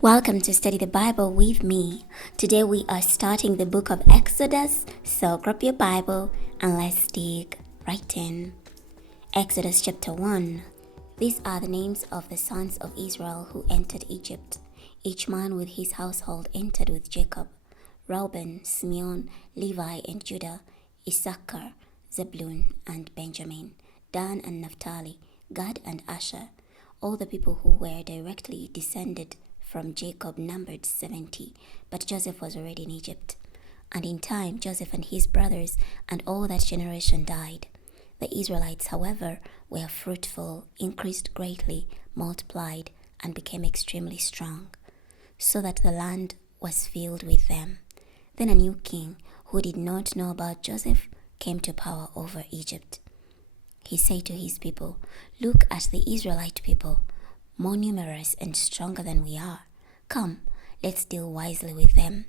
Welcome to Study the Bible with me. Today we are starting the book of Exodus, so grab your Bible and let's dig right in. Exodus chapter 1. These are the names of the sons of Israel who entered Egypt. Each man with his household entered with Jacob: Reuben, Simeon, Levi and Judah, Issachar, Zebulun and Benjamin, Dan and Naphtali, Gad and Asher. All the people who were directly descended from Jacob numbered 70, but Joseph was already in Egypt. And in time, Joseph and his brothers and all that generation died. The Israelites, however, were fruitful, increased greatly, multiplied, and became extremely strong, so that the land was filled with them. Then a new king, who did not know about Joseph, came to power over Egypt. He said to his people, "Look at the Israelite people, more numerous and stronger than we are. Come, let's deal wisely with them.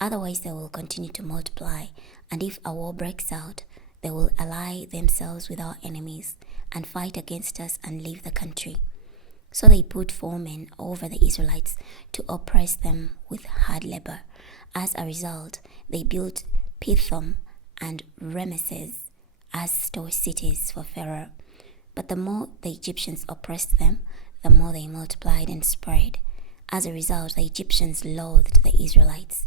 Otherwise they will continue to multiply, and if a war breaks out, they will ally themselves with our enemies and fight against us and leave the country." So they put 4 men over the Israelites to oppress them with hard labor. As a result, they built Pithom and Rameses as store cities for Pharaoh. But the more the Egyptians oppressed them, the more they multiplied and spread. As a result, the Egyptians loathed the Israelites,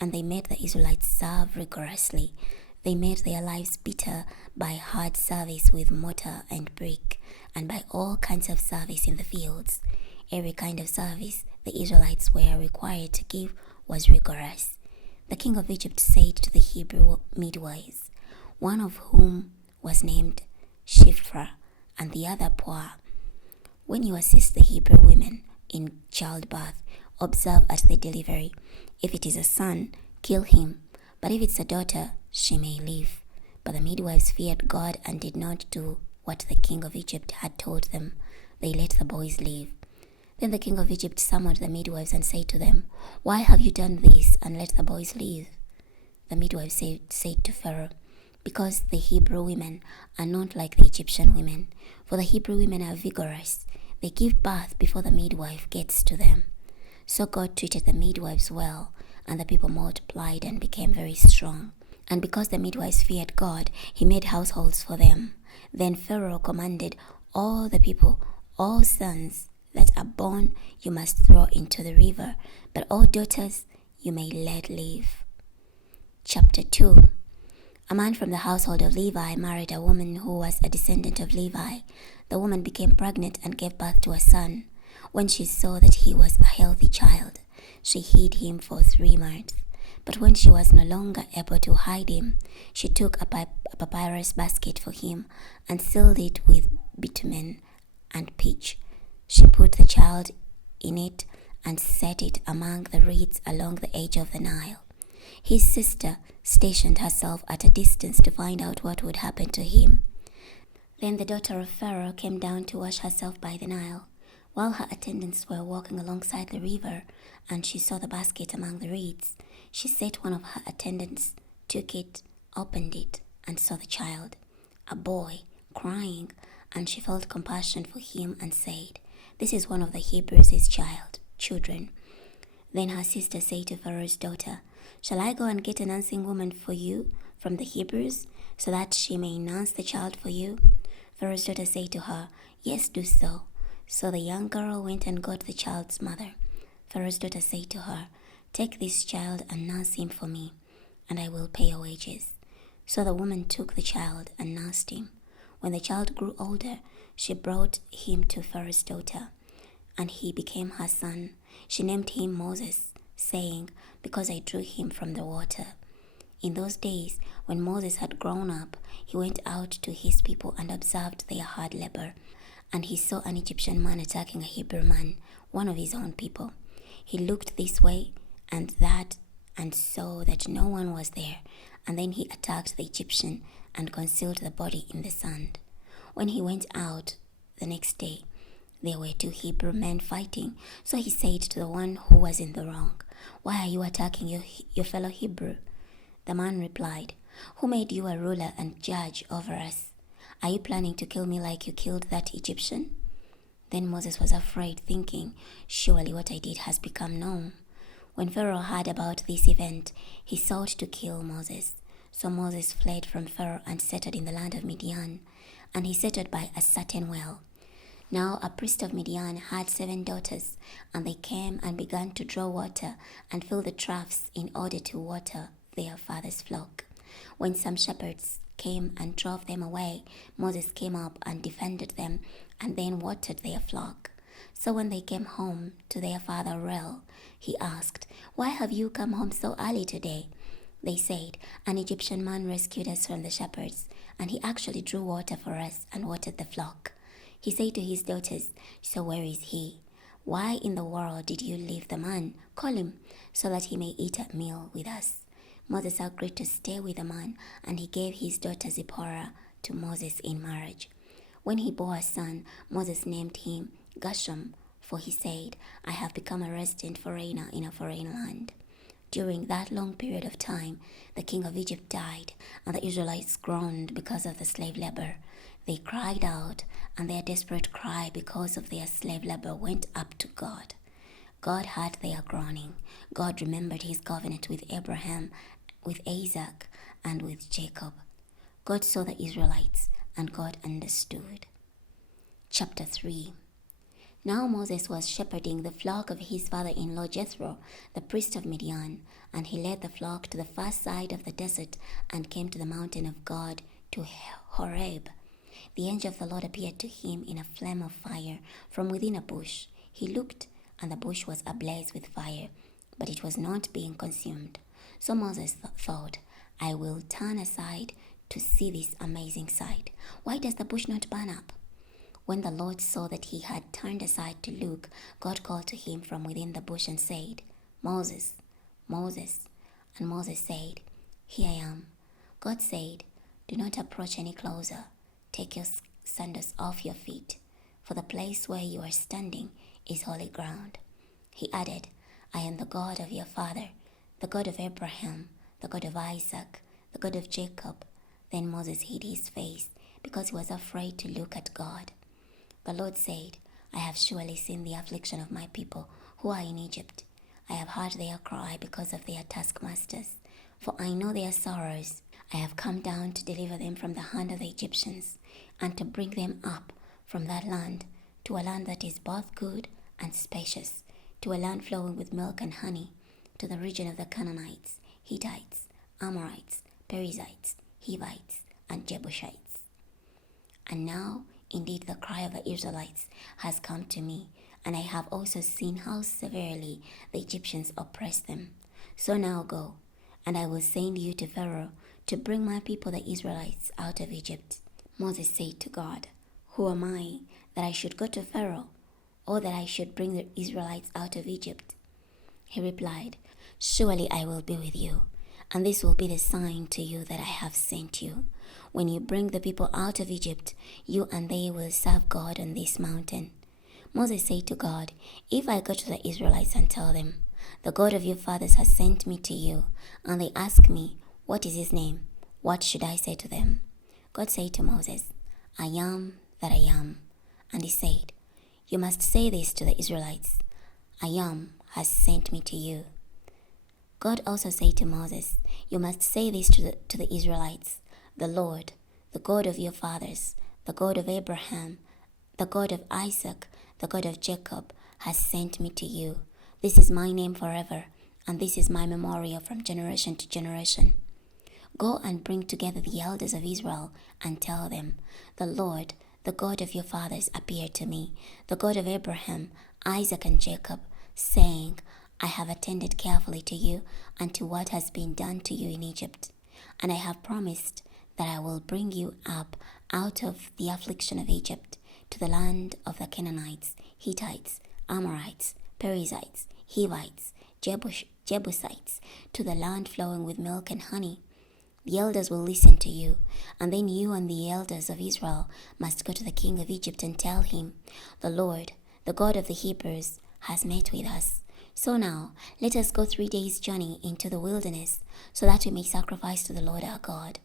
and they made the Israelites serve rigorously. They made their lives bitter by hard service with mortar and brick, and by all kinds of service in the fields. Every kind of service the Israelites were required to give was rigorous. The king of Egypt said to the Hebrew midwives, one of whom was named Shiphrah and the other Puah, "When you assist the Hebrew women in childbirth, observe at the delivery. If it is a son, kill him, but if it's a daughter, she may live." But the midwives feared God and did not do what the king of Egypt had told them. They let the boys live. Then the king of Egypt summoned the midwives and said to them, "Why have you done this and let the boys live?" The midwives said to Pharaoh, "Because the Hebrew women are not like the Egyptian women, for the Hebrew women are vigorous. They give birth before the midwife gets to them." So God treated the midwives well, and the people multiplied and became very strong. And because the midwives feared God, he made households for them. Then Pharaoh commanded all the people, "All sons that are born you must throw into the river, but all daughters you may let live." Chapter 2. A man from the household of Levi married a woman who was a descendant of Levi. The woman became pregnant and gave birth to a son. When she saw that he was a healthy child, she hid him for 3 months. But when she was no longer able to hide him, she took a papyrus basket for him and sealed it with bitumen and pitch. She put the child in it and set it among the reeds along the edge of the Nile. His sister stationed herself at a distance to find out what would happen to him. Then the daughter of Pharaoh came down to wash herself by the Nile, while her attendants were walking alongside the river, and she saw the basket among the reeds. She set one of her attendants, took it, opened it, and saw the child, a boy, crying, and she felt compassion for him and said, "This is one of the Hebrews' children." Then her sister said to Pharaoh's daughter, "Shall I go and get a nursing woman for you from the Hebrews, so that she may nurse the child for you?" Pharaoh's daughter said to her, "Yes, do so." So the young girl went and got the child's mother. Pharaoh's daughter said to her, "Take this child and nurse him for me, and I will pay your wages." So the woman took the child and nursed him. When the child grew older, she brought him to Pharaoh's daughter, and he became her son. She named him Moses, saying, "Because I drew him from the water." In those days, when Moses had grown up, he went out to his people and observed their hard labor. And he saw an Egyptian man attacking a Hebrew man, one of his own people. He looked this way and that and saw that no one was there, and then he attacked the Egyptian and concealed the body in the sand. When he went out the next day, there were 2 Hebrew men fighting. So he said to the one who was in the wrong, "Why are you attacking your fellow Hebrew?" The man replied, "Who made you a ruler and judge over us? Are you planning to kill me like you killed that Egyptian?" Then Moses was afraid, thinking, "Surely what I did has become known." When Pharaoh heard about this event, he sought to kill Moses. So Moses fled from Pharaoh and settled in the land of Midian, and he settled by a certain well. Now a priest of Midian had 7 daughters, and they came and began to draw water and fill the troughs in order to water their father's flock. When some shepherds came and drove them away, Moses came up and defended them, and then watered their flock. So when they came home to their father Reuel, he asked, "Why have you come home so early today?" They said, "An Egyptian man rescued us from the shepherds, and he actually drew water for us and watered the flock." He said to his daughters, "So where is he? Why in the world did you leave the man? Call him, so that he may eat a meal with us." Moses agreed to stay with the man, and he gave his daughter Zipporah to Moses in marriage. When he bore a son, Moses named him Gershom, for he said, "I have become a resident foreigner in a foreign land." During that long period of time, the king of Egypt died, and the Israelites groaned because of the slave labor. They cried out, and their desperate cry because of their slave labor went up to God. God heard their groaning. God remembered his covenant with Abraham, with Isaac, and with Jacob. God saw the Israelites, and God understood. Chapter 3. Now Moses was shepherding the flock of his father-in-law Jethro, the priest of Midian, and he led the flock to the far side of the desert and came to the mountain of God, to Horeb. The angel of the Lord appeared to him in a flame of fire from within a bush. He looked, and the bush was ablaze with fire, but it was not being consumed. So Moses thought, "I will turn aside to see this amazing sight. Why does the bush not burn up?" When the Lord saw that he had turned aside to look, God called to him from within the bush and said, "Moses, Moses." And Moses said, "Here I am." God said, "Do not approach any closer. Take your sandals off your feet, for the place where you are standing is holy ground." He added, "I am the God of your father, the God of Abraham, the God of Isaac, the God of Jacob." Then Moses hid his face because he was afraid to look at God. The Lord said, "I have surely seen the affliction of my people who are in Egypt. I have heard their cry because of their taskmasters, for I know their sorrows. I have come down to deliver them from the hand of the Egyptians, and to bring them up from that land to a land that is both good and spacious, to a land flowing with milk and honey, to the region of the Canaanites, Hittites, Amorites, Perizzites, Hivites, and Jebusites. And now, indeed, the cry of the Israelites has come to me, and I have also seen how severely the Egyptians oppress them. So now go, and I will send you to Pharaoh to bring my people the Israelites out of Egypt." Moses said to God, "Who am I that I should go to Pharaoh, or that I should bring the Israelites out of Egypt?" He replied, "Surely I will be with you, and this will be the sign to you that I have sent you. When you bring the people out of Egypt, you and they will serve God on this mountain." Moses said to God, "If I go to the Israelites and tell them, 'The God of your fathers has sent me to you,' and they ask me, 'What is his name?' what should I say to them?" God said to Moses, "I am that I am." And he said, "You must say this to the Israelites, 'I am has sent me to you.'" God also said to Moses, "You must say this to the Israelites, 'The Lord, the God of your fathers, the God of Abraham, the God of Isaac, the God of Jacob, has sent me to you. This is my name forever, and this is my memorial from generation to generation.' Go and bring together the elders of Israel and tell them, 'The Lord, the God of your fathers, appeared to me, the God of Abraham, Isaac, and Jacob, saying, I have attended carefully to you and to what has been done to you in Egypt, and I have promised that I will bring you up out of the affliction of Egypt to the land of the Canaanites, Hittites, Amorites, Perizzites, Hivites, Jebusites, to the land flowing with milk and honey. The elders will listen to you, and then you and the elders of Israel must go to the king of Egypt and tell him, The Lord, the God of the Hebrews, has met with us. So now, let us go 3 days' journey into the wilderness, so that we may sacrifice to the Lord our God.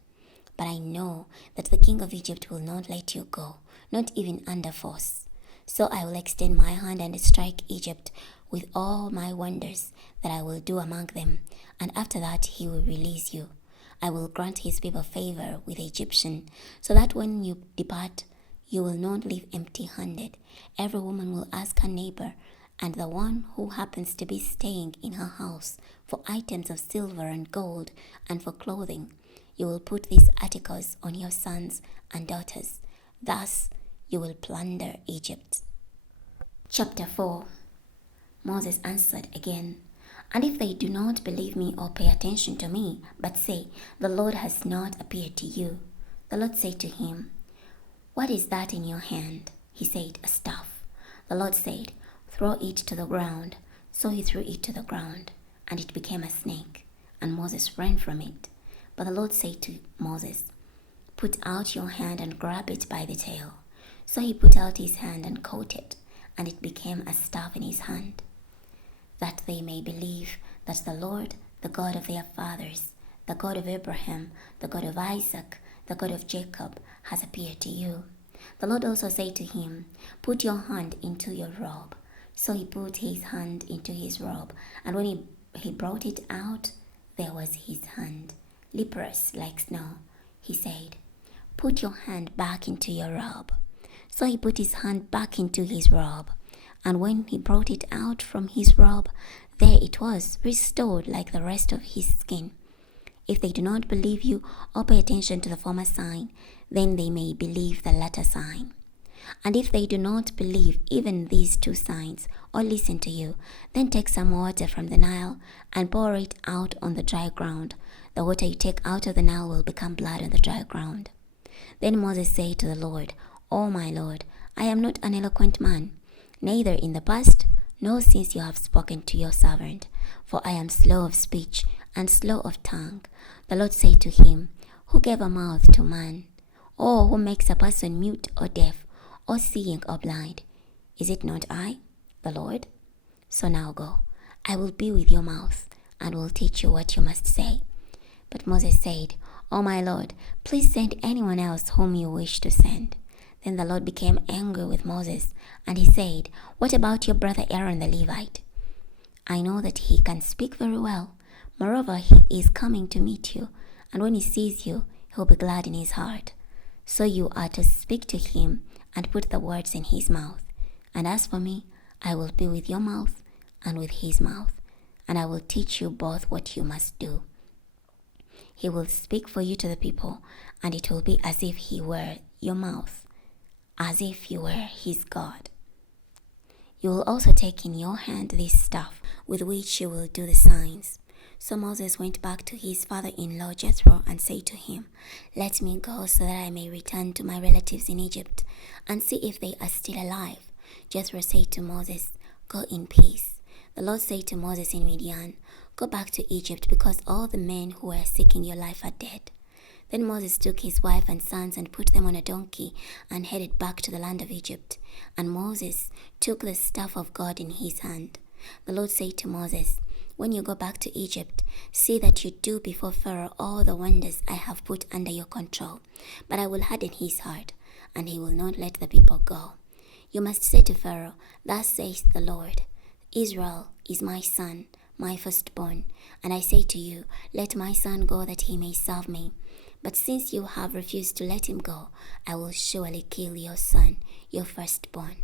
But I know that the king of Egypt will not let you go, not even under force. So I will extend my hand and strike Egypt with all my wonders that I will do among them, and after that he will release you. I will grant his people favor with the Egyptian, so that when you depart, you will not leave empty-handed. Every woman will ask her neighbor and the one who happens to be staying in her house for items of silver and gold and for clothing. You will put these articles on your sons and daughters. Thus you will plunder Egypt. Chapter 4. Moses answered again, "And if they do not believe me or pay attention to me, but say, 'The Lord has not appeared to you,' the Lord said to him, 'What is that in your hand?' He said, 'A staff.' The Lord said, 'Throw it to the ground.' So he threw it to the ground, and it became a snake, and Moses ran from it. But the Lord said to Moses, 'Put out your hand and grab it by the tail.' So he put out his hand and caught it, and it became a staff in his hand, that they may believe that the Lord, the God of their fathers, the God of Abraham, the God of Isaac, the God of Jacob, has appeared to you." The Lord also said to him, "Put your hand into your robe." So he put his hand into his robe, and when he brought it out, there was his hand, leprous like snow. He said, "Put your hand back into your robe." So he put his hand back into his robe, and when he brought it out from his robe, there it was, restored like the rest of his skin. If they do not believe you or pay attention to the former sign, then they may believe the latter sign. And if they do not believe even these two signs or listen to you, then take some water from the Nile and pour it out on the dry ground. The water you take out of the Nile will become blood on the dry ground." Then Moses said to the Lord, "O my Lord, I am not an eloquent man, neither in the past nor since you have spoken to your servant, for I am slow of speech and slow of tongue." The Lord said to him, "Who gave a mouth to man? Or who makes a person mute or deaf, or seeing or blind? Is it not I, the Lord? So now go, I will be with your mouth, and will teach you what you must say." But Moses said, "O my Lord, please send anyone else whom you wish to send." Then the Lord became angry with Moses, and he said, "What about your brother Aaron the Levite? I know that he can speak very well. Moreover, he is coming to meet you, and when he sees you, he will be glad in his heart. So you are to speak to him and put the words in his mouth. And as for me, I will be with your mouth and with his mouth, and I will teach you both what you must do. He will speak for you to the people, and it will be as if he were your mouth, as if you were his God. You will also take in your hand this staff with which you will do the signs." So Moses went back to his father-in-law Jethro and said to him, "Let me go so that I may return to my relatives in Egypt and see if they are still alive." Jethro said to Moses, "Go in peace." The Lord said to Moses in Midian, "Go back to Egypt, because all the men who were seeking your life are dead." Then Moses took his wife and sons and put them on a donkey and headed back to the land of Egypt. And Moses took the staff of God in his hand. The Lord said to Moses, "When you go back to Egypt, see that you do before Pharaoh all the wonders I have put under your control. But I will harden his heart, and he will not let the people go. You must say to Pharaoh, 'Thus says the Lord, Israel is my son, my firstborn. And I say to you, let my son go that he may serve me. But since you have refused to let him go, I will surely kill your son, your firstborn.'"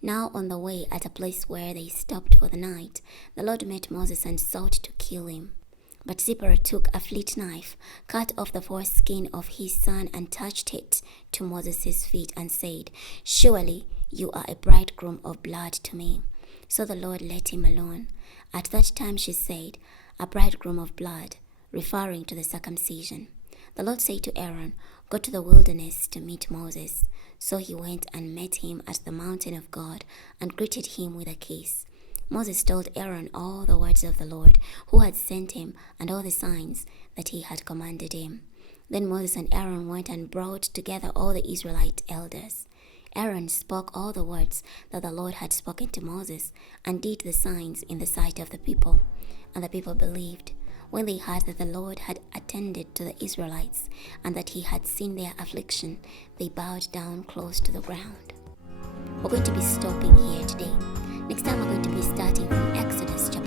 Now on the way, at a place where they stopped for the night, the Lord met Moses and sought to kill him. But Zipporah took a flint knife, cut off the foreskin of his son, and touched it to Moses' feet and said, "Surely you are a bridegroom of blood to me." So the Lord let him alone. At that time she said, "A bridegroom of blood," referring to the circumcision. The Lord said to Aaron, "Go to the wilderness to meet Moses." So he went and met him at the mountain of God and greeted him with a kiss. Moses told Aaron all the words of the Lord who had sent him and all the signs that he had commanded him. Then Moses and Aaron went and brought together all the Israelite elders. Aaron spoke all the words that the Lord had spoken to Moses and did the signs in the sight of the people. And the people believed. When they heard that the Lord had attended to the Israelites and that he had seen their affliction, they bowed down close to the ground. We're going to be stopping here today. Next time we're going to be starting from Exodus chapter